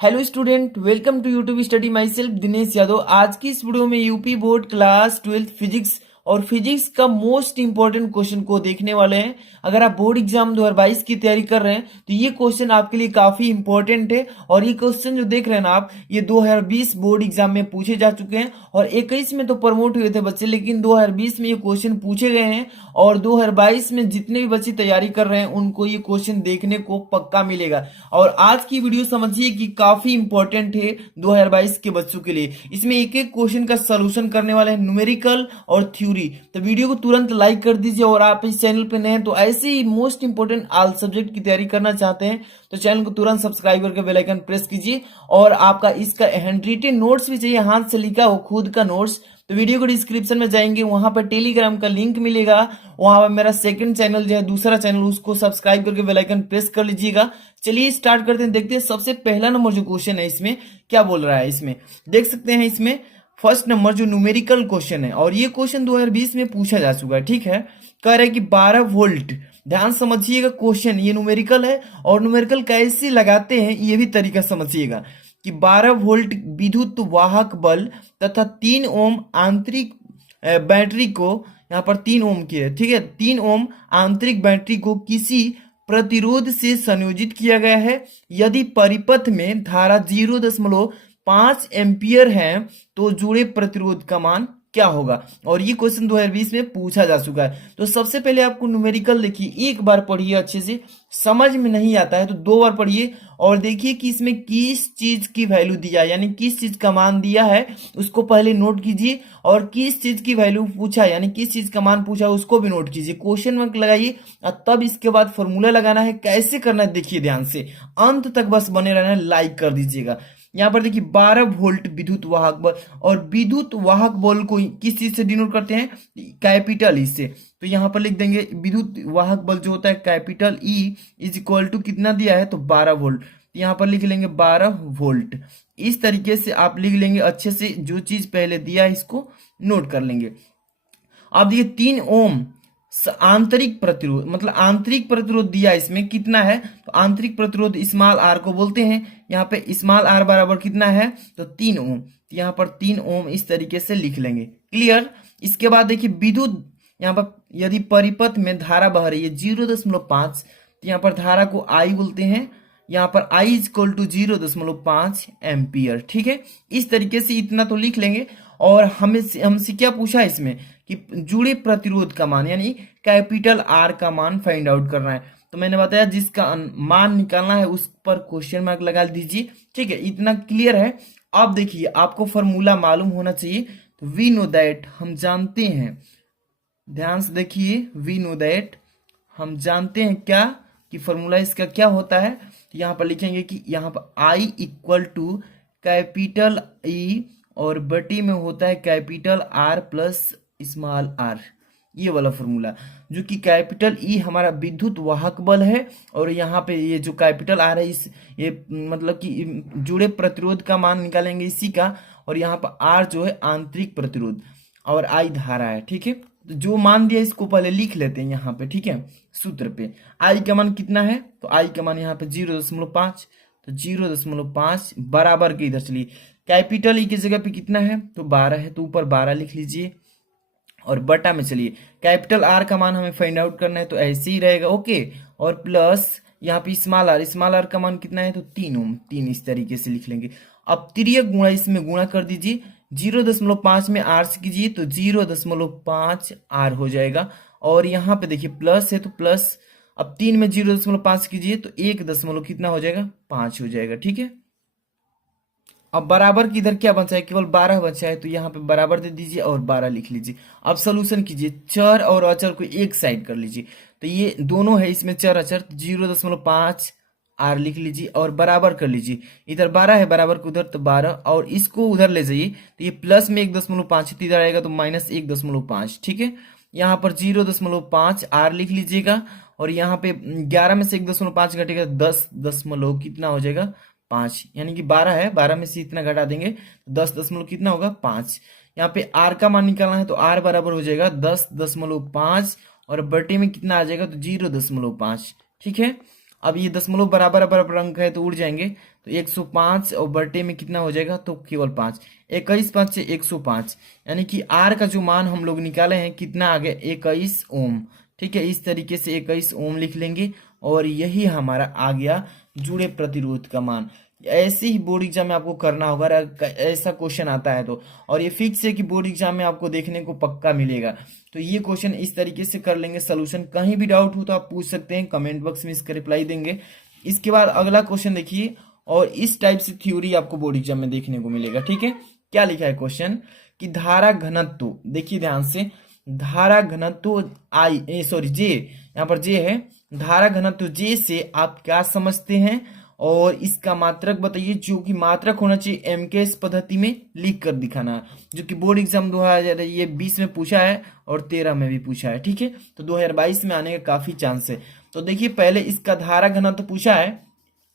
Hello student, welcome to YouTube study myself Dinesh Yadav. आज की इस वीडियो में यूपी बोर्ड क्लास 12 फिजिक्स और फिजिक्स का मोस्ट इंपॉर्टेंट क्वेश्चन को देखने वाले हैं। अगर आप बोर्ड एग्जाम 2022 की तैयारी कर रहे हैं तो ये क्वेश्चन आपके लिए काफी इंपॉर्टेंट है। और ये क्वेश्चन जो देख रहे हैं ना आप, ये 2020 बोर्ड एग्जाम में पूछे जा चुके हैं और 21 में तो प्रमोट हुए थे बच्चे, लेकिन 2020 में ये क्वेश्चन पूछे गए हैं। और 2022 में जितने भी बच्चे तैयारी कर रहे हैं उनको ये क्वेश्चन देखने को पक्का मिलेगा। और आज की वीडियो समझिए कि काफी इंपॉर्टेंट है 2022 के बच्चों के लिए। इसमें एक एक क्वेश्चन का सलूशन करने वाले हैं, न्यूमेरिकल और थ्योरी। तो वीडियो को तुरंत लाइक कर दीजिए। और आप इस चैनल पे नए हैं तो ऐसे ही मोस्ट इंपॉर्टेंट ऑल सब्जेक्ट की तैयारी करना चाहते हैं तो चैनल को तुरंत सब्सक्राइब करके बेल आइकन प्रेस कीजिए। और आपका इसका हैंड रिटन नोट्स भी चाहिए, हाथ से लिखा हो खुद का नोट्स, तो वीडियो को डिस्क्रिप्शन में जाएंगे, वहां पर टेलीग्राम का लिंक मिलेगा। वहां पर मेरा सेकंड चैनल जो है, दूसरा चैनल, उसको सब्सक्राइब करके बेल आइकन प्रेस कर लीजिएगा। चलिए स्टार्ट करते हैं। देखते हैं सबसे पहला नंबर जो क्वेश्चन है इसमें क्या बोल रहा है। इसमें देख सकते हैं, इसमें फर्स्ट नंबर जो न्यूमेरिकल क्वेश्चन है और ये क्वेश्चन 2020 में पूछा जा चुका है। ठीक है, कह रहा है कि 12 वोल्ट, ध्यान समझिएगा क्वेश्चन, ये न्यूमेरिकल है और न्यूमेरिकल कैसे लगाते हैं ये भी तरीका समझिएगा कि 12 वोल्ट विद्युत वाहक बल तथा 3 ओम आंतरिक बैटरी को, यहाँ पर 3 ओम की है, ठीक है, 3 ओम आंतरिक बैटरी को किसी प्रतिरोध से संयोजित किया गया है। यदि परिपथ में धारा 0.5 एम्पियर है तो जुड़े प्रतिरोध का मान क्या होगा। और ये क्वेश्चन 2020 में पूछा जा चुका है। तो सबसे पहले आपको न्यूमेरिकल देखिए, एक बार पढ़िए अच्छे से, समझ में नहीं आता है तो 2 बार पढ़िए और देखिए कि इसमें किस चीज की वैल्यू दिया है, यानी किस चीज का मान दिया है उसको पहले नोट कीजिए। और किस चीज की वैल्यू पूछा है, यानी किस चीज का मान पूछा है उसको भी नोट कीजिए, क्वेश्चन मार्क लगाइए और तब इसके बाद फॉर्मूला लगाना है। कैसे करना है देखिए ध्यान से, अंत तक बस बने रहना है, लाइक कर दीजिएगा। यहाँ पर देखिए 12 वोल्ट विद्युत वाहक बल, और विद्युत वाहक बल को किस चीज से डिनोट करते हैं, कैपिटल ई से। तो यहाँ पर लिख देंगे विद्युत वाहक बल जो होता है capital E is equal to कितना दिया है तो 12 वोल्ट। यहाँ पर लिख लेंगे 12 वोल्ट। इस तरीके से आप लिख लेंगे अच्छे से, जो चीज पहले दिया है इसको नोट कर लेंगे। अब देखिए 3 ओम आंतरिक प्रतिरोध, मतलब आंतरिक प्रतिरोध दिया इसमें कितना है, तो आंतरिक प्रतिरोध स्मॉल आर को बोलते हैं। यहाँ पे स्मॉल आर बराबर कितना है तो 3 ओम। तो यहाँ पर 3 ओम इस तरीके से लिख लेंगे, क्लियर। इसके बाद देखिए विद्युत, यहाँ पर यदि परिपथ में धारा बह रही है 0.5, तो यहाँ पर धारा को आई बोलते हैं। यहाँ पर I is equal to 0.5 ampere. ठीक है, इस तरीके से इतना तो लिख लेंगे। और हमसे क्या पूछा है इसमें कि जुड़े प्रतिरोध का मान, यानी कैपिटल आर का मान फाइंड आउट करना है। तो मैंने बताया जिसका मान निकालना है उस पर क्वेश्चन मार्क लगा दीजिए। ठीक है, इतना क्लियर है। अब देखिए आपको फॉर्मूला मालूम होना चाहिए। तो वी नो दैट, हम जानते हैं, ध्यान से देखिए, वी नो दैट, हम जानते हैं क्या कि फॉर्मूला इसका क्या होता है। तो यहाँ पर लिखेंगे कि यहाँ पर I equal to capital E और बटी में होता है capital R plus small R, ये वाला फॉर्मूला, जो कि कैपिटल ई हमारा विद्युत वाहक बल है और यहाँ पे ये जो कैपिटल आर है, इस ये मतलब कि जुड़े प्रतिरोध का मान निकालेंगे इसी का। और यहाँ पर आर जो है आंतरिक प्रतिरोध और आई धारा है। ठीक है, तो जो मान दिया इसको पहले लिख लेते हैं यहाँ पे। ठीक है, सूत्र पे आई का मान कितना है, तो आई का मान यहाँ पे 0.5, तो 0.5 बराबर के इधर चलिए, कैपिटल ई की जगह पे कितना है तो 12 है, तो ऊपर 12 लिख लीजिए। और बटा में चलिए कैपिटल आर का मान हमें फाइंड आउट करना है तो ऐसे ही रहेगा, ओके। और प्लस यहाँ पे स्मॉल आर का मान कितना है तो 3 ओम, 3 इस तरीके से लिख लेंगे। अब तिर्यक गुणा, इसमें गुणा कर दीजिए, 0.5 में आर से कीजिए तो 0.5 आर हो जाएगा। और यहाँ पे देखिए प्लस है तो प्लस, अब 3 में 0.5 कीजिए तो 1 दशमलव कितना हो जाएगा 5 हो जाएगा। ठीक है, अब बराबर की इधर क्या बचा है, केवल 12 बचा है, तो यहाँ पे बराबर दे दीजिए और 12 लिख लीजिए। अब सोल्यूशन कीजिए, चर और अचर को एक साइड कर लीजिए। तो ये दोनों है इसमें चर अचर, 0.5 आर लिख लीजिए और बराबर कर लीजिए। इधर 12 है, बराबर को उधर तो 12, और इसको उधर ले जाइए तो ये प्लस में 1.5 है, तो इधर आएगा तो माइनस 1.5। ठीक है, यहाँ पर 0.5 आर लिख लीजिएगा। और यहाँ पे 11 में से 1.5 घटेगा 10 दशमलव कितना हो जाएगा 5, यानी कि 12 है, 12 में से इतना घटा देंगे तो 10 दशमलव कितना होगा 5। यहाँ पे आर का मान निकालना है तो आर बराबर हो जाएगा 10.5 और बटे में कितना आ जाएगा तो 0.5। ठीक है, अब ये दशमलव बराबर बराबर अंक है तो उड़ जाएंगे, तो 105 और बटे में कितना हो जाएगा, तो केवल 5, 21 5 से 105, यानी कि आर का जो मान हम लोग निकाले हैं कितना आ गया, 21 ओम। ठीक है, इस तरीके से 21 ओम लिख लेंगे और यही हमारा आ गया जुड़े प्रतिरोध का मान। ऐसे ही बोर्ड एग्जाम में आपको करना होगा अगर ऐसा क्वेश्चन आता है तो, और ये फिक्स है कि बोर्ड एग्जाम में आपको देखने को पक्का मिलेगा। तो ये क्वेश्चन इस तरीके से कर लेंगे सॉल्यूशन। कहीं भी डाउट हो तो आप पूछ सकते हैं, कमेंट बॉक्स में इसका रिप्लाई देंगे। इसके बाद अगला क्वेश्चन देखिए, और इस टाइप से थ्योरी आपको बोर्ड एग्जाम में देखने को मिलेगा। ठीक है, क्या लिखा है क्वेश्चन कि धारा घनत्व, देखिए ध्यान से, धारा घनत्व जे, यहाँ पर जे है, धारा घनत्व जे से आप क्या समझते हैं और इसका मात्रक बताइए, जो कि मात्रक होना चाहिए एमकेएस पद्धति में लिख कर दिखाना, जो कि बोर्ड एग्जाम 2020 में पूछा है और 13 में भी पूछा है। ठीक है, तो 2022 में आने का काफी चांस है। तो देखिए पहले इसका धारा घनत्व पूछा है,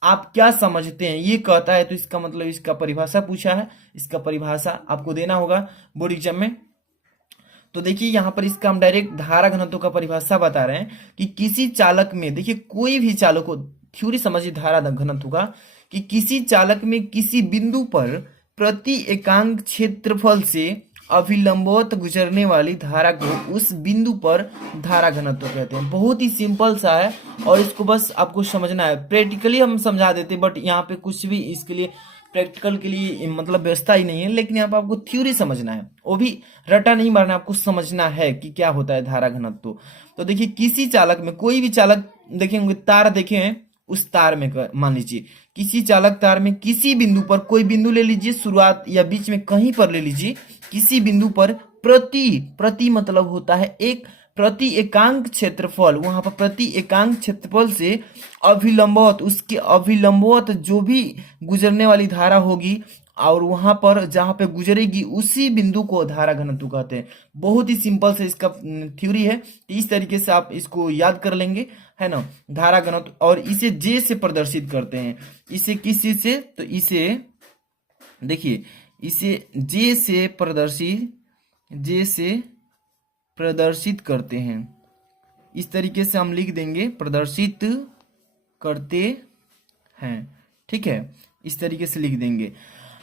आप क्या समझते हैं ये कहता है, तो इसका मतलब इसका परिभाषा पूछा है, इसका परिभाषा आपको देना होगा बोर्ड एग्जाम में। तो देखिए यहाँ पर इसका हम डायरेक्ट धारा घनत्व का परिभाषा बता रहे हैं कि किसी चालक में, देखिए कोई भी चालक को, थ्योरी समझिए धारा घनत्व का, कि किसी चालक में किसी बिंदु पर प्रति एकांक क्षेत्रफल से अभिलंबवत गुजरने वाली धारा को उस बिंदु पर धारा घनत्व कहते हैं। बहुत ही सिंपल सा है और इसको बस आपको समझना है। प्रैक्टिकली हम समझा देते, बट यहाँ पे कुछ भी इसके लिए प्रैक्टिकल के लिए मतलब व्यवस्था ही नहीं है, लेकिन यहाँ पे आपको थ्योरी समझना है, वो भी रटा नहीं मारना, आपको समझना है कि क्या होता है धारा घनत्व। तो देखिए किसी चालक में, कोई भी चालक देखेंगे, तार देखे हैं, उस तार में मान लीजिए किसी चालक तार में किसी बिंदु पर, कोई बिंदु ले लीजिए, शुरुआत या बीच में कहीं पर ले लीजिए, किसी बिंदु पर प्रति मतलब होता है एक प्रति एकांक क्षेत्रफल, वहां पर प्रति एकांक क्षेत्रफल से अभिलंबवत, उसके अभिलंबवत जो भी गुजरने वाली धारा होगी और वहां पर जहां पे गुजरेगी उसी बिंदु को धारा घनत्व कहते हैं। बहुत ही सिंपल से इसका थ्योरी है, इस तरीके से आप इसको याद कर लेंगे, है ना, धारा घनत्व। और इसे जे से प्रदर्शित करते हैं, इसे किस चीज से, तो इसे देखिए, इसे जे से प्रदर्शित करते हैं। इस तरीके से हम लिख देंगे, प्रदर्शित करते हैं। ठीक है, इस तरीके से लिख देंगे,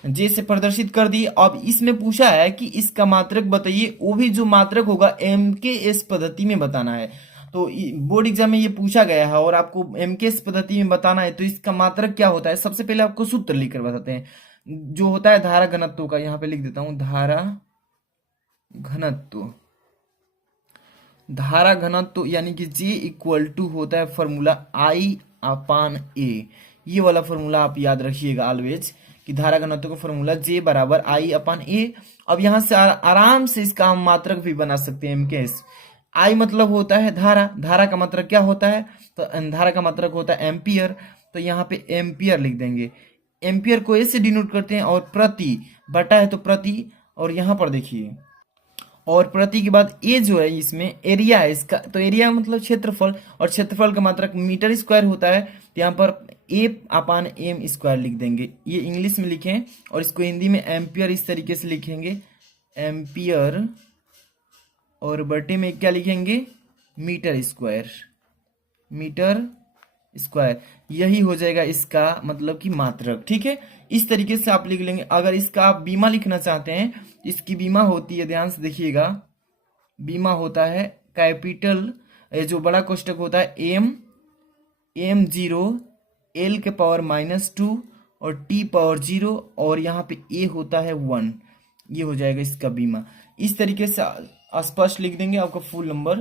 जे से प्रदर्शित कर दी। अब इसमें पूछा है कि इसका मात्रक बताइए, वो भी जो मात्रक होगा एमकेएस पद्धति में बताना है। तो बोर्ड एग्जाम में ये पूछा गया है और आपको एमकेएस पद्धति में बताना है, तो इसका मात्रक क्या होता है। सबसे पहले आपको सूत्र लिखकर बताते हैं, जो होता है धारा घनत्व का। यहाँ पे लिख देता हूं, धारा घनत्व, धारा घनत्व यानी कि J इक्वल टू होता है फॉर्मूला I/A। ये वाला फॉर्मूला आप याद रखिएगा ऑलवेज, कि धारा घनत्व का फॉर्मूला J बराबर I/A। अब यहाँ से आराम से इसका हम मात्रक भी बना सकते हैं एमकेएस। I मतलब होता है धारा, धारा का मात्रक क्या होता है, तो धारा का मात्रक होता है एम्पियर, तो यहाँ पे एम्पियर लिख देंगे। एम्पियर को ऐसे डिनोट करते हैं, और प्रति बटा है तो प्रति, और यहाँ पर देखिए, और प्रति के बाद ए जो है इसमें एरिया है इसका, तो एरिया मतलब क्षेत्रफल, और क्षेत्रफल का मात्रक मीटर स्क्वायर होता है, तो यहाँ पर A/M स्क्वायर लिख देंगे। ये इंग्लिश में लिखें और इसको हिंदी में एम्पियर इस तरीके से लिखेंगे, एम्पियर, और बटे में क्या लिखेंगे, मीटर स्क्वायर, मीटर स्क्वायर। यही हो जाएगा इसका मतलब कि मात्रक। ठीक है, इस तरीके से आप लिख लेंगे। अगर इसका आप बीमा लिखना चाहते हैं, इसकी बीमा होती है, ध्यान से देखिएगा, बीमा होता है कैपिटल, जो बड़ा कोष्टक होता है M0 L के पावर -2 और T पावर 0, और यहाँ पे A होता है 1। ये हो जाएगा इसका बीमा। इस तरीके से स्पष्ट लिख देंगे, आपका फुल नंबर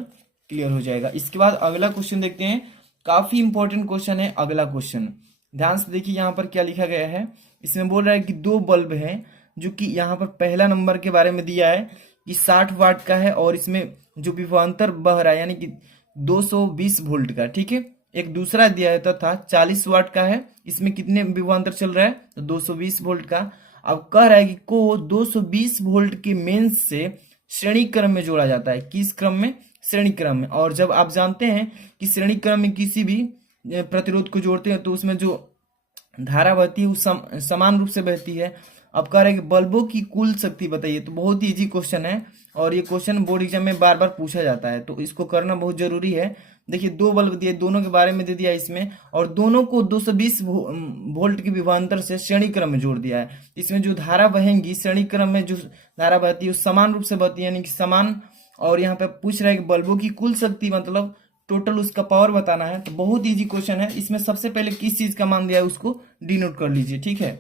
क्लियर हो जाएगा। इसके बाद अगला क्वेश्चन देखते हैं, काफी इंपॉर्टेंट क्वेश्चन है अगला क्वेश्चन। ध्यान से देखिए यहाँ पर क्या लिखा गया है। इसमें बोल रहा है कि दो बल्ब हैं, जो कि यहाँ पर पहला नंबर के बारे में दिया है कि 60 वाट का है, और इसमें जो विभवांतर बह रहा है यानी कि 220 वोल्ट का। ठीक है, एक दूसरा दिया है था 40 वाट का है, इसमें कितने विभवांतर चल रहा है, तो 220 वोल्ट का। अब कह रहा है कि को 220 वोल्ट के मेंस से श्रेणी क्रम में जोड़ा जाता है। किस क्रम में, श्रेणी क्रम में। और जब आप जानते हैं कि श्रेणी क्रम में किसी भी प्रतिरोध को जोड़ते हैं तो उसमें जो धारा बहती है वो समान रूप से बहती है। अब कह रहे हैं कि बल्बों की कुल शक्ति बताइए, तो बहुत ही इजी क्वेश्चन है और ये क्वेश्चन बोर्ड एग्जाम में बार बार पूछा जाता है, तो इसको करना बहुत जरूरी है। देखिए दो बल्ब दिए, दोनों के बारे में दे दिया इसमें, और दोनों को 220 वोल्ट के विभवांतर से श्रेणी क्रम में जोड़ दिया है। इसमें जो धारा बहेंगी श्रेणी क्रम में, जो धारा बहती है वो समान रूप से बहती है, यानी कि समान। और यहाँ पे पूछ रहा है कि बल्बों की कुल शक्ति, मतलब टोटल उसका पावर बताना है। तो बहुत इजी क्वेश्चन है। इसमें सबसे पहले किस चीज का मान दिया है उसको डिनोट कर लीजिए, ठीक है।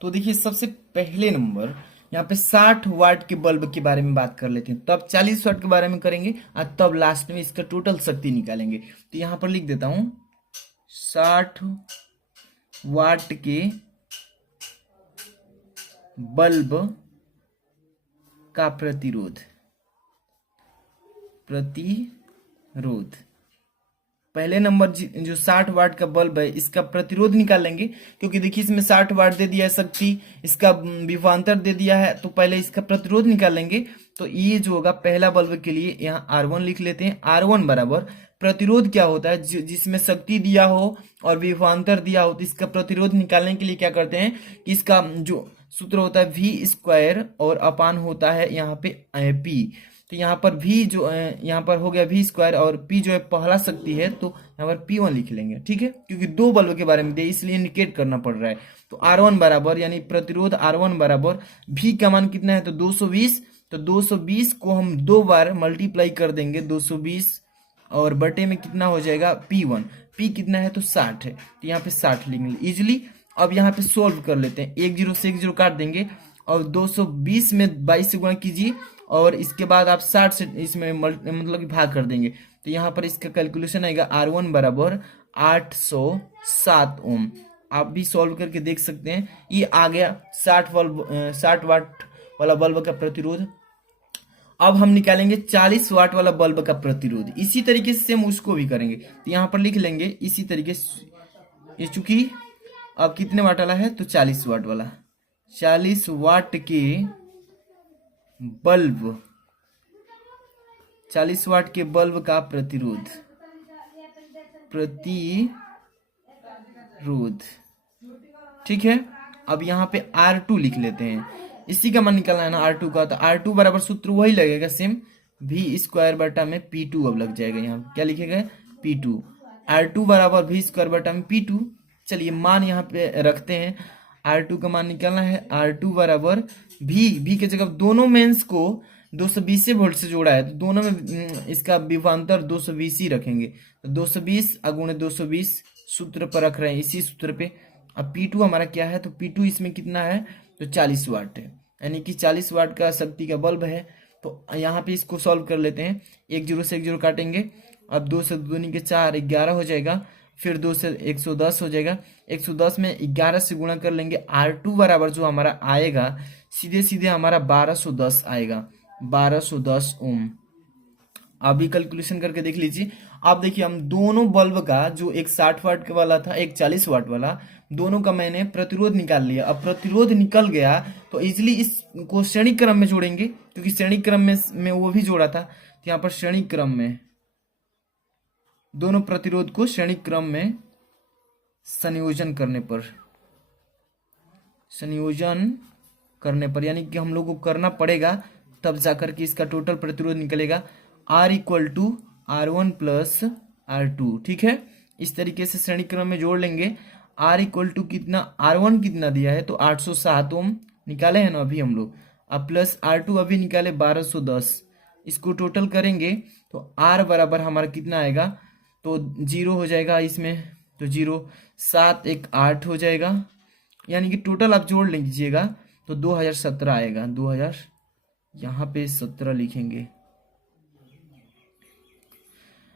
तो देखिए सबसे पहले नंबर यहाँ पे 60 वाट के बल्ब के बारे में बात कर लेते हैं, तब 40 वाट के बारे में करेंगे और तब लास्ट में इसका टोटल शक्ति निकालेंगे। तो यहाँ पर लिख देता हूं 60 वाट के बल्ब का प्रतिरोध पहले नंबर जो 60 वाट का बल्ब है इसका प्रतिरोध निकाल लेंगे, क्योंकि देखिए इसमें 60 वाट दे दिया है शक्ति, इसका विभवांतर दे दिया है, तो पहले इसका प्रतिरोध निकाल लेंगे। तो ये जो होगा पहला बल्ब के लिए यहाँ R1 लिख लेते हैं। R1 बराबर प्रतिरोध क्या होता है, जिसमें शक्ति दिया हो और विभवांतर दिया हो, तो इसका प्रतिरोध निकालने के लिए क्या करते हैं कि इसका जो सूत्र होता है V² और अपान होता है यहाँ पे P। तो यहाँ पर भी जो यहाँ पर हो गया V² और P जो है पहला शक्ति है, तो यहाँ पर P1 लिख लेंगे, ठीक है, क्योंकि दो बल्ब के बारे में दिया इसलिए इंडिकेट करना पड़ रहा है। तो R1 बराबर, यानी प्रतिरोध R1 बराबर V का मान कितना है तो 220। तो 220 को हम दो बार मल्टीप्लाई कर देंगे, 220 और बटे में कितना हो जाएगा P1। P कितना है तो 60 है, तो यहाँ पे 60 लिखेंगे इजिली। अब यहाँ पे सोल्व कर लेते हैं, 1 0 से 1 0 काट देंगे और 220 में 22 से गुणा कीजिए और इसके बाद आप 60 से इसमें मतलब कि भाग कर देंगे। तो यहाँ पर इसका कैलकुलेशन आएगा R1 बराबर 807 ओम। आप भी सॉल्व करके देख सकते हैं, ये आ गया 60 वाट वाला बल्ब का प्रतिरोध। अब हम निकालेंगे 40 वाट वाला बल्ब का प्रतिरोध। इसी तरीके से हम उसको भी करेंगे, तो यहाँ पर लिख लेंगे इसी तरीके से। ये चूंकि अब कितने वाट वाला है तो 40 वाट वाला, 40 वाट के बल्ब, 40 वाट के बल्ब का प्रतिरोध ठीक है। अब यहाँ पे R2 लिख लेते हैं, इसी का मान निकालना है ना R2 का। तो R2 बराबर सूत्र वही लगेगा सेम, V² बटा में P2 अब लग जाएगा। यहाँ क्या लिखेगा P2। R2 बराबर V² बटा में P2। चलिए मान यहाँ पे रखते हैं, R2 का मान निकालना है। R2 बराबर V के जगह दोनों मेंस को 220 वोल्ट से जोड़ा है, तो दोनों में इसका विभवांतर 220 ही रखेंगे। तो 220 अगुणे 220 सूत्र पर रख रहे हैं, इसी सूत्र पे। अब P2 हमारा क्या है तो P2 इसमें कितना है तो 40 वाट है, यानी कि 40 वाट का शक्ति का बल्ब है। तो यहाँ पे इसको सॉल्व कर लेते हैं, 1 0 से 1 0 काटेंगे। अब 2 से 2 के 4 11 हो जाएगा, फिर 2 से 110 हो जाएगा, 110 में 11 से गुणा कर लेंगे। R2 बराबर जो हमारा आएगा सीधे सीधे हमारा 1210 आएगा, 1210 ओम। अभी कैलकुलेशन करके देख लीजिए। आप देखिए हम दोनों बल्ब का, जो एक 60 वाट वाला था एक 40 वाट वाला, दोनों का मैंने प्रतिरोध निकाल लिया। अब प्रतिरोध निकल गया तो इजिली इसको श्रेणी क्रम में जोड़ेंगे, क्योंकि श्रेणी क्रम में वो भी जोड़ा था। तो यहाँ पर श्रेणी क्रम में दोनों प्रतिरोध को श्रेणी क्रम में संयोजन करने पर यानी कि हम लोग को करना पड़ेगा, तब जाकर के इसका टोटल प्रतिरोध निकलेगा R = R1 + R2, ठीक है। इस तरीके से श्रेणी क्रम में जोड़ लेंगे। R = कितना, R1 कितना दिया है तो 807 ओम निकाले हैं ना अभी हम लोग, अब प्लस R2 अभी निकाले 1210, इसको टोटल करेंगे तो R बराबर हमारा कितना आएगा तो 0 हो जाएगा इसमें, तो 0 7 1 8 हो जाएगा, यानी कि टोटल आप जोड़ लीजिएगा तो 2017 आएगा। 2000 यहाँ पे 17 लिखेंगे,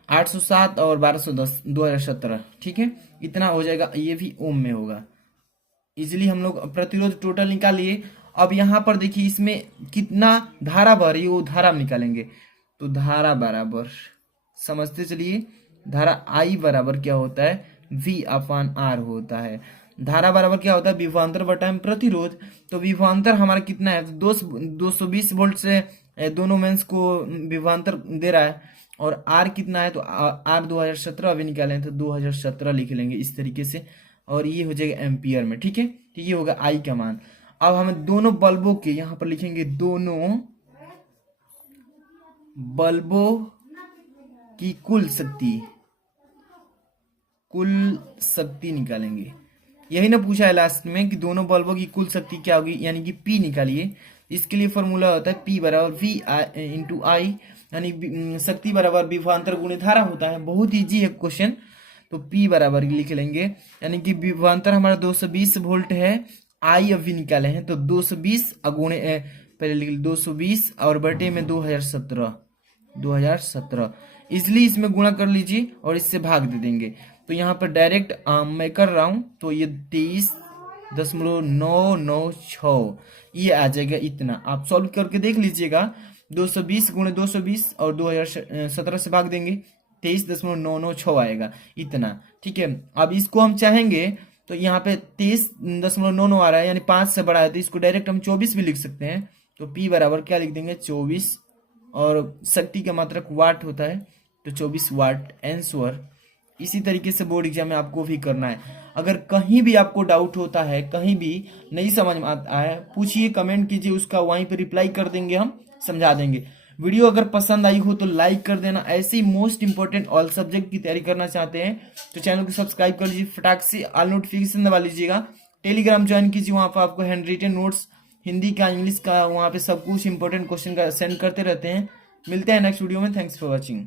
807 और 1210 2017, ठीक है, इतना हो जाएगा। ये भी ओम में होगा। इजिली हम लोग प्रतिरोध टोटल निकाल लिए। अब यहाँ पर देखिए इसमें कितना धारा बह रही है वो धारा निकालेंगे। तो धारा बराबर समझते चलिए, धारा I बराबर क्या होता है V/R होता है। धारा बराबर क्या होता है विभवांतर बटा में प्रतिरोध। तो विभवांतर हमारा कितना है 220 वोल्ट से दोनों मेंस को विभवांतर दे रहा है, और R कितना है तो R 2017 अभी निकाले हैं तो 2017 लिख लेंगे इस तरीके से, और ये हो जाएगा एम्पियर में, ठीक है। तो ये होगा I का मान। अब हमें दोनों बल्बों के यहाँ पर लिखेंगे, दोनों बल्बों की कुल शक्ति निकालेंगे। यही ना पूछा है लास्ट में कि दोनों बल्बों की कुल शक्ति क्या होगी, यानी कि P निकालिए। इसके लिए फॉर्मूला होता है P बराबर V इंटू आई, यानी शक्ति बराबर विभवांतर गुणित धारा होता है। बहुत इजी है क्वेश्चन। तो P बराबर लिख लेंगे, यानी कि विभवांतर हमारा 220 वोल्ट है, आई अभी निकाले हैं तो 220 अगुणे पहले लिख 220 और बटे में 2017 इसलिए इसमें गुणा कर लीजिए और इससे भाग दे देंगे। तो यहाँ पर डायरेक्ट मैं कर रहा हूँ, तो ये 23.996 ये आ जाएगा। इतना आप सॉल्व करके देख लीजिएगा। 220 गुणे 220 और 2017 से भाग देंगे, 23.996 आएगा इतना। ठीक है, अब इसको हम चाहेंगे तो यहाँ पे 23.99 आ रहा है, यानी 5 से बड़ा है, तो इसको डायरेक्ट हम 24 भी लिख सकते हैं। तो P बराबर क्या लिख देंगे 24, और शक्ति का मात्रक वाट होता है तो 24 वाट आंसर। इसी तरीके से बोर्ड एग्जाम में आपको भी करना है। अगर कहीं भी आपको डाउट होता है, कहीं भी नहीं समझ में आता है, पूछिए, कमेंट कीजिए, उसका वहीं पे रिप्लाई कर देंगे, हम समझा देंगे। वीडियो अगर पसंद आई हो तो लाइक कर देना। ऐसे ही मोस्ट इंपोर्टेंट ऑल सब्जेक्ट की तैयारी करना चाहते हैं तो चैनल को सब्सक्राइब कर लीजिए, फटाक से ऑल नोटिफिकेशन दबा लीजिएगा। टेलीग्राम ज्वाइन कीजिए, वहां पर आपको हैंड रिटन नोट्स हिंदी का, इंग्लिश का, वहां पे सब कुछ इंपॉर्टेंट क्वेश्चन का सेंड करते रहते हैं। मिलते हैं नेक्स्ट वीडियो में। Thanks for watching.